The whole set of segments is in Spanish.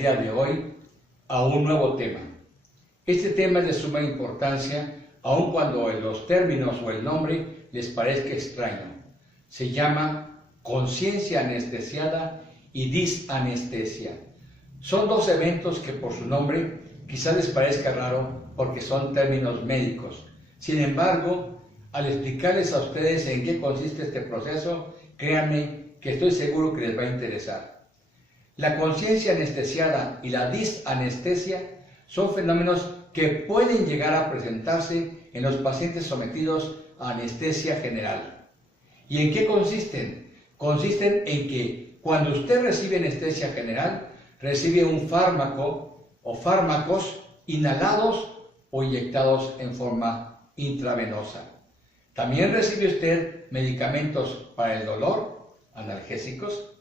día de hoy a un nuevo tema. Este tema es de suma importancia, aun cuando los términos o el nombre les parezca extraño. Se llama conciencia anestesiada y disanestesia. Son dos eventos que por su nombre quizás les parezca raro porque son términos médicos. Sin embargo, al explicarles a ustedes en qué consiste este proceso, créanme que estoy seguro que les va a interesar. La conciencia anestesiada y la disanestesia son fenómenos que pueden llegar a presentarse en los pacientes sometidos a anestesia general. ¿Y en qué consisten? Consisten en que cuando usted recibe anestesia general, recibe un fármaco o fármacos inhalados o inyectados en forma intravenosa. También recibe usted medicamentos para el dolor, analgésicos,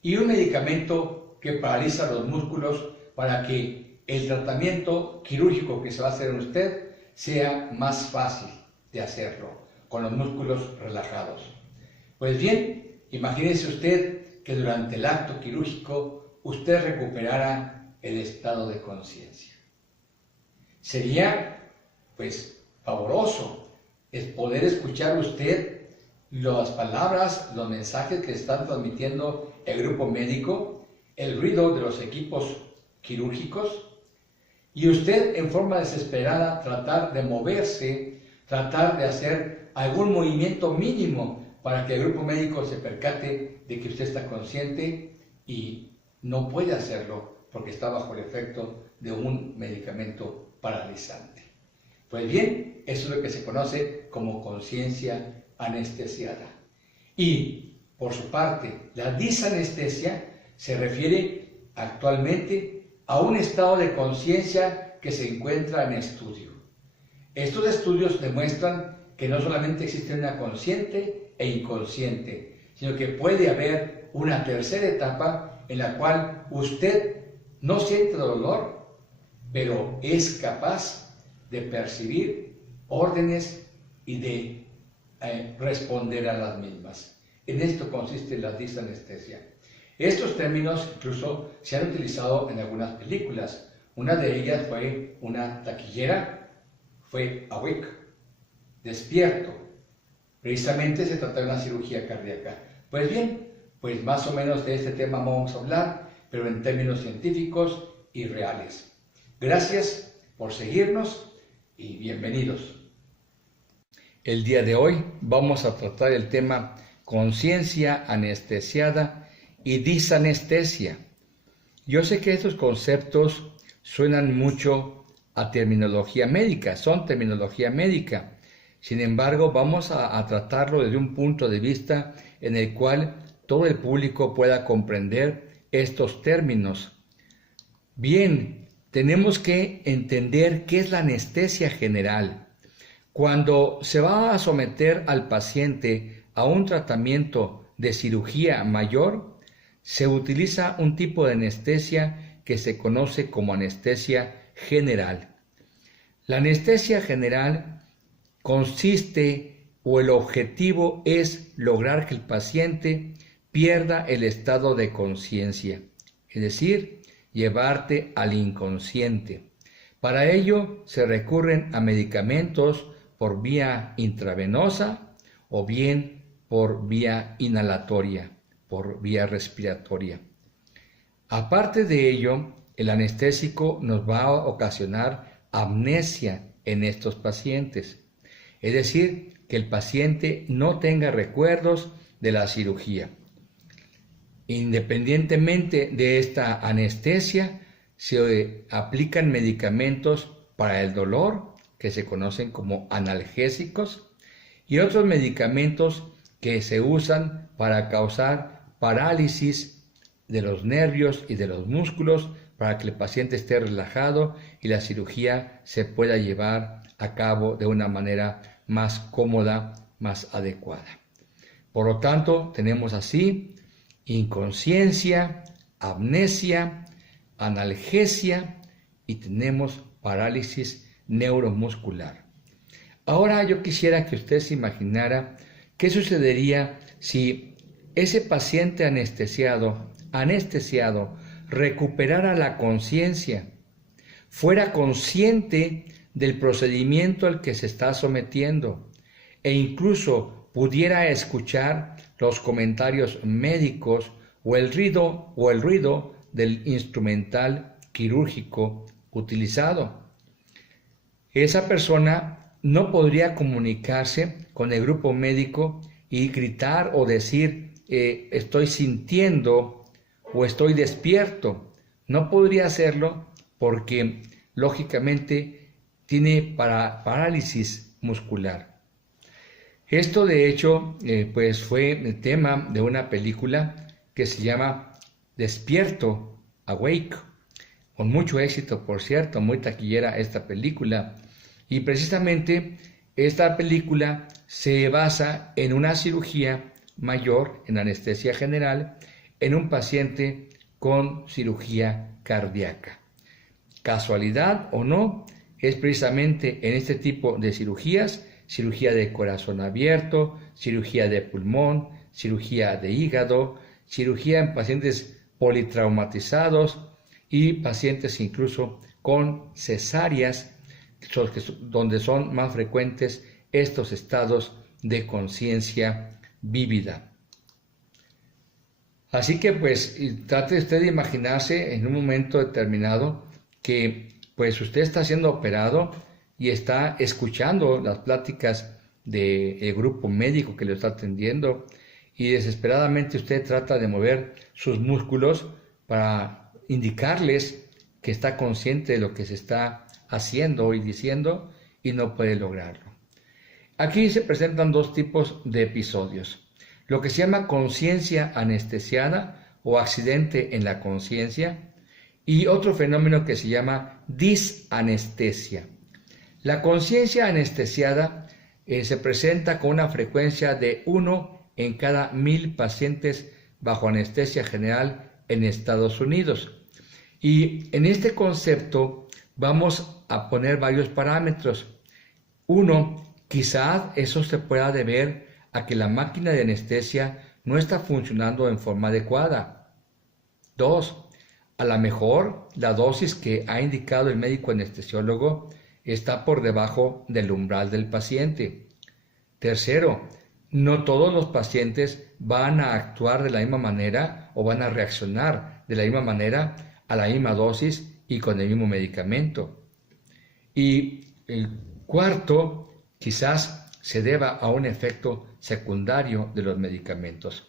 y un medicamento que paraliza los músculos para que el tratamiento quirúrgico que se va a hacer en usted sea más fácil de hacerlo, con los músculos relajados. Pues bien, imagínese usted que durante el acto quirúrgico usted recuperara el estado de conciencia. Sería, pues, pavoroso es poder escuchar usted las palabras, los mensajes que están transmitiendo el grupo médico, el ruido de los equipos quirúrgicos, y usted en forma desesperada tratar de moverse, tratar de hacer algún movimiento mínimo para que el grupo médico se percate de que usted está consciente y no puede hacerlo porque está bajo el efecto de un medicamento paralizante. Pues bien, eso es lo que se conoce como conciencia anestesiada. Y, por su parte, la disanestesia se refiere actualmente a un estado de conciencia que se encuentra en estudio. Estos estudios demuestran que no solamente existe una consciente e inconsciente, sino que puede haber una tercera etapa en la cual usted no siente dolor, pero es capaz de percibir órdenes y de responder a las mismas. En esto consiste la disanestesia. Estos términos incluso se han utilizado en algunas películas. Una de ellas fue una taquillera, fue Awake, despierto. Precisamente se trata de una cirugía cardíaca. Pues bien, pues más o menos de este tema vamos a hablar, pero en términos científicos y reales. Gracias por seguirnos y bienvenidos. El día de hoy vamos a tratar el tema conciencia anestesiada y disanestesia. Yo sé que estos conceptos suenan mucho a terminología médica, son terminología médica. Sin embargo, vamos a tratarlo desde un punto de vista en el cual todo el público pueda comprender estos términos. Bien, tenemos que entender qué es la anestesia general. Cuando se va a someter al paciente a un tratamiento de cirugía mayor, se utiliza un tipo de anestesia que se conoce como anestesia general. La anestesia general consiste o el objetivo es lograr que el paciente pierda el estado de conciencia, es decir, llevarte al inconsciente. Para ello se recurren a medicamentos por vía intravenosa o bien por vía inhalatoria, por vía respiratoria. Aparte de ello, el anestésico nos va a ocasionar amnesia en estos pacientes, es decir, que el paciente no tenga recuerdos de la cirugía. Independientemente de esta anestesia, se aplican medicamentos para el dolor, que se conocen como analgésicos, y otros medicamentos que se usan para causar parálisis de los nervios y de los músculos, para que el paciente esté relajado y la cirugía se pueda llevar a cabo de una manera más cómoda, más adecuada. Por lo tanto, tenemos así inconsciencia, amnesia, analgesia y tenemos parálisis neuromuscular. Ahora yo quisiera que usted se imaginara qué sucedería si ese paciente anestesiado recuperara la conciencia, fuera consciente del procedimiento al que se está sometiendo e incluso pudiera escuchar los comentarios médicos o el ruido del instrumental quirúrgico utilizado. Esa persona no podría comunicarse con el grupo médico y gritar o decir estoy sintiendo o estoy despierto. No podría hacerlo porque lógicamente tiene parálisis muscular. Esto de hecho pues fue el tema de una película que se llama Despierto, Awake, con mucho éxito, por cierto, muy taquillera esta película. Y precisamente esta película se basa en una cirugía mayor, en anestesia general, en un paciente con cirugía cardíaca. Casualidad o no, es precisamente en este tipo de cirugías, cirugía de corazón abierto, cirugía de pulmón, cirugía de hígado, cirugía en pacientes politraumatizados y pacientes incluso con cesáreas, donde son más frecuentes estos estados de conciencia vívida. Así que pues trate usted de imaginarse en un momento determinado que pues usted está siendo operado y está escuchando las pláticas del grupo médico que lo está atendiendo y desesperadamente usted trata de mover sus músculos para indicarles que está consciente de lo que se está haciendo y diciendo y no puede lograrlo. Aquí se presentan dos tipos de episodios. Lo que se llama conciencia anestesiada o accidente en la conciencia y otro fenómeno que se llama disanestesia. La conciencia anestesiada se presenta con una frecuencia de 1 en cada 1000 pacientes bajo anestesia general en Estados Unidos. Y en este concepto vamos a poner varios parámetros. 1, quizás eso se pueda deber a que la máquina de anestesia no está funcionando en forma adecuada. 2, a lo mejor la dosis que ha indicado el médico anestesiólogo está por debajo del umbral del paciente. 3, no todos los pacientes van a actuar de la misma manera o van a reaccionar de la misma manera a la misma dosis y con el mismo medicamento. Y el 4, quizás se deba a un efecto secundario de los medicamentos.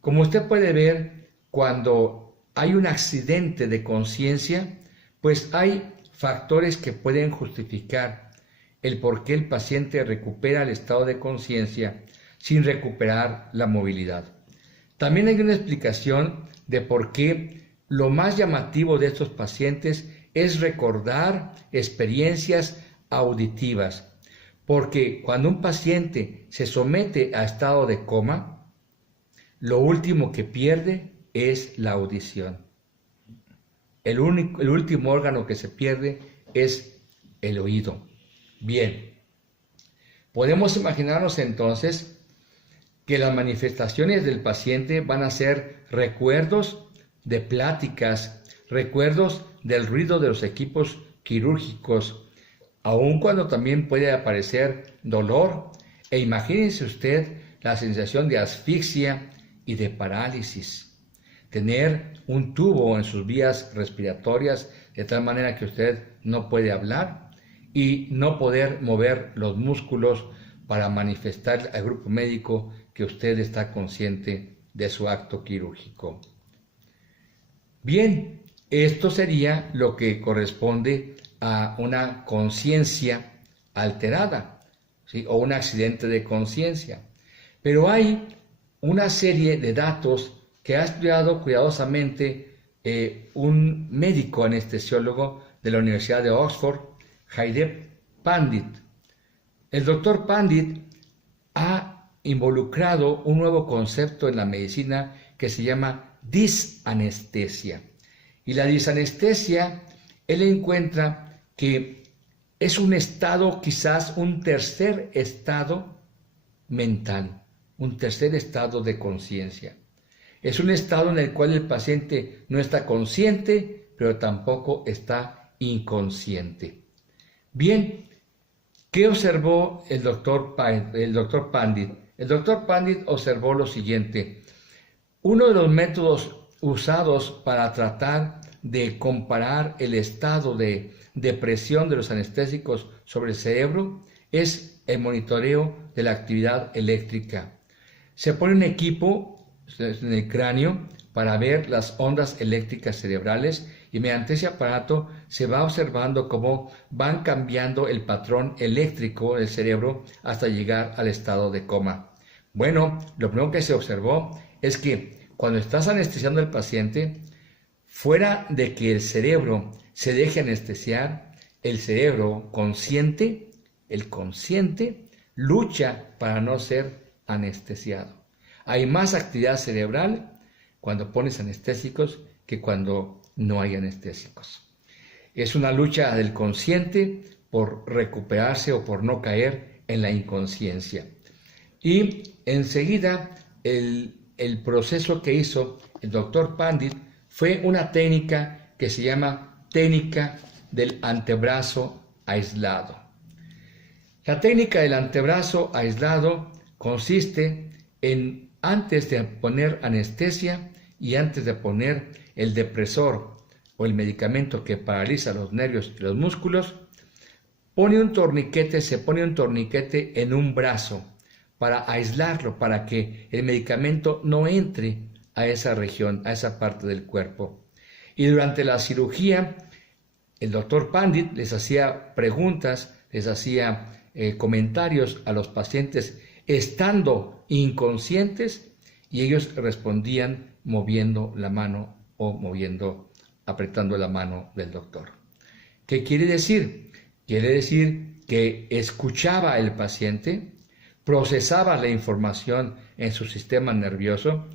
Como usted puede ver, cuando hay un accidente de conciencia, pues hay factores que pueden justificar el por qué el paciente recupera el estado de conciencia sin recuperar la movilidad. También hay una explicación de por qué lo más llamativo de estos pacientes es recordar experiencias auditivas, porque cuando un paciente se somete a estado de coma, lo último que pierde es la audición. El último órgano que se pierde es el oído. Bien, podemos imaginarnos entonces que las manifestaciones del paciente van a ser recuerdos de pláticas, recuerdos del ruido de los equipos quirúrgicos, aun cuando también puede aparecer dolor. E imagínense usted la sensación de asfixia y de parálisis. Tener un tubo en sus vías respiratorias de tal manera que usted no puede hablar y no poder mover los músculos para manifestar al grupo médico que usted está consciente de su acto quirúrgico. Bien, esto sería lo que corresponde a una conciencia alterada, ¿sí? O un accidente de conciencia. Pero hay una serie de datos que ha estudiado cuidadosamente un médico anestesiólogo de la Universidad de Oxford, Jaideep Pandit. El doctor Pandit ha involucrado un nuevo concepto en la medicina que se llama disanestesia. Y la disanestesia, él encuentra que es un estado, quizás un tercer estado mental, un tercer estado de conciencia. Es un estado en el cual el paciente no está consciente, pero tampoco está inconsciente. Bien, ¿qué observó el doctor Pandit? El doctor Pandit observó lo siguiente. Uno de los métodos usados para tratar de comparar el estado de depresión de los anestésicos sobre el cerebro es el monitoreo de la actividad eléctrica. Se pone un equipo en el cráneo para ver las ondas eléctricas cerebrales y mediante ese aparato se va observando cómo van cambiando el patrón eléctrico del cerebro hasta llegar al estado de coma. Bueno, lo primero que se observó es que cuando estás anestesiando al paciente, fuera de que el cerebro se deje anestesiar, el cerebro consciente, el consciente, lucha para no ser anestesiado. Hay más actividad cerebral cuando pones anestésicos que cuando no hay anestésicos. Es una lucha del consciente por recuperarse o por no caer en la inconsciencia. Y enseguida el proceso que hizo el doctor Pandit fue una técnica que se llama técnica del antebrazo aislado. La técnica del antebrazo aislado consiste en, antes de poner anestesia y antes de poner el depresor o el medicamento que paraliza los nervios y los músculos, se pone un torniquete en un brazo para aislarlo, para que el medicamento no entre a esa región, a esa parte del cuerpo. Y durante la cirugía, el doctor Pandit les hacía preguntas, les hacía comentarios a los pacientes estando inconscientes y ellos respondían moviendo la mano o apretando la mano del doctor. ¿Qué quiere decir? Quiere decir que escuchaba al paciente, procesaba la información en su sistema nervioso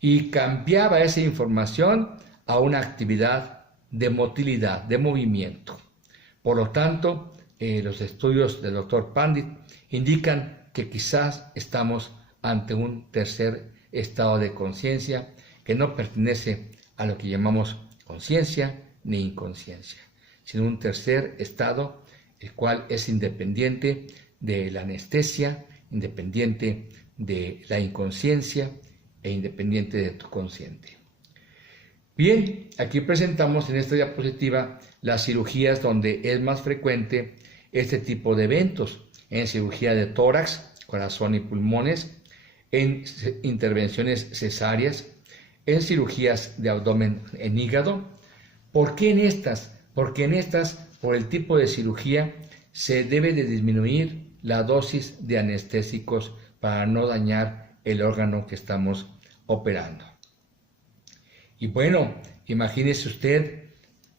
y cambiaba esa información a una actividad de motilidad, de movimiento. Por lo tanto, los estudios del doctor Pandit indican que quizás estamos ante un tercer estado de conciencia que no pertenece a lo que llamamos conciencia ni inconsciencia, sino un tercer estado, el cual es independiente de la anestesia, independiente de la inconsciencia e independiente de tu consciente. Bien, aquí presentamos en esta diapositiva las cirugías donde es más frecuente este tipo de eventos: en cirugía de tórax, corazón y pulmones, en intervenciones cesáreas, en cirugías de abdomen en hígado. ¿Por qué en estas? Porque en estas, por el tipo de cirugía, se debe de disminuir la dosis de anestésicos para no dañar el órgano que estamos operando. Y bueno, imagínese usted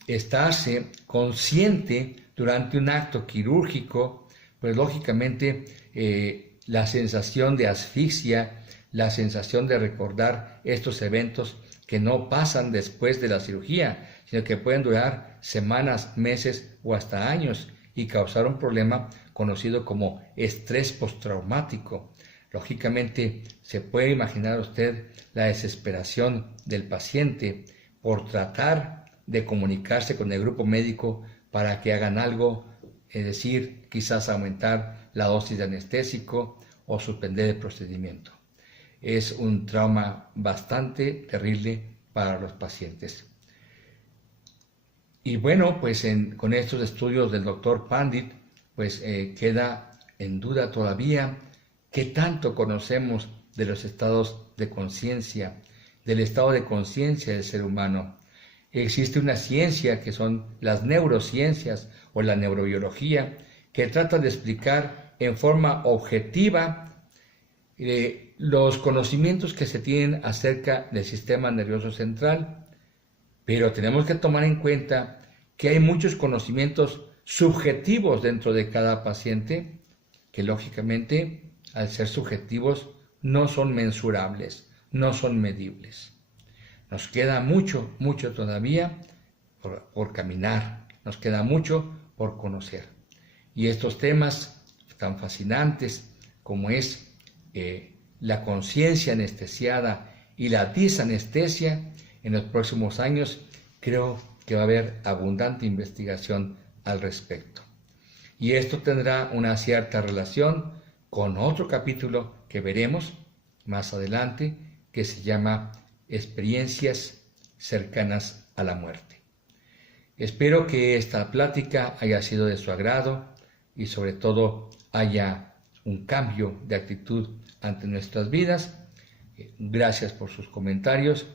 estarse consciente durante un acto quirúrgico, pues lógicamente la sensación de asfixia, la sensación de recordar estos eventos que no pasan después de la cirugía, sino que pueden durar semanas, meses o hasta años y causar un problema conocido como estrés postraumático. Lógicamente, se puede imaginar usted la desesperación del paciente por tratar de comunicarse con el grupo médico para que hagan algo, es decir, quizás aumentar la dosis de anestésico o suspender el procedimiento. Es un trauma bastante terrible para los pacientes. Y bueno, pues con estos estudios del doctor Pandit, pues queda en duda todavía qué tanto conocemos de los estados de conciencia, del estado de conciencia del ser humano. Existe una ciencia que son las neurociencias o la neurobiología, que trata de explicar en forma objetiva los conocimientos que se tienen acerca del sistema nervioso central, pero tenemos que tomar en cuenta que hay muchos conocimientos subjetivos dentro de cada paciente que lógicamente, al ser subjetivos, no son mensurables, no son medibles. Nos queda mucho todavía por caminar, nos queda mucho por conocer. Y estos temas tan fascinantes como es la conciencia anestesiada y la disanestesia, en los próximos años creo que va a haber abundante investigación al respecto. Y esto tendrá una cierta relación con otro capítulo que veremos más adelante, que se llama Experiencias cercanas a la muerte. Espero que esta plática haya sido de su agrado y sobre todo haya un cambio de actitud ante nuestras vidas. Gracias por sus comentarios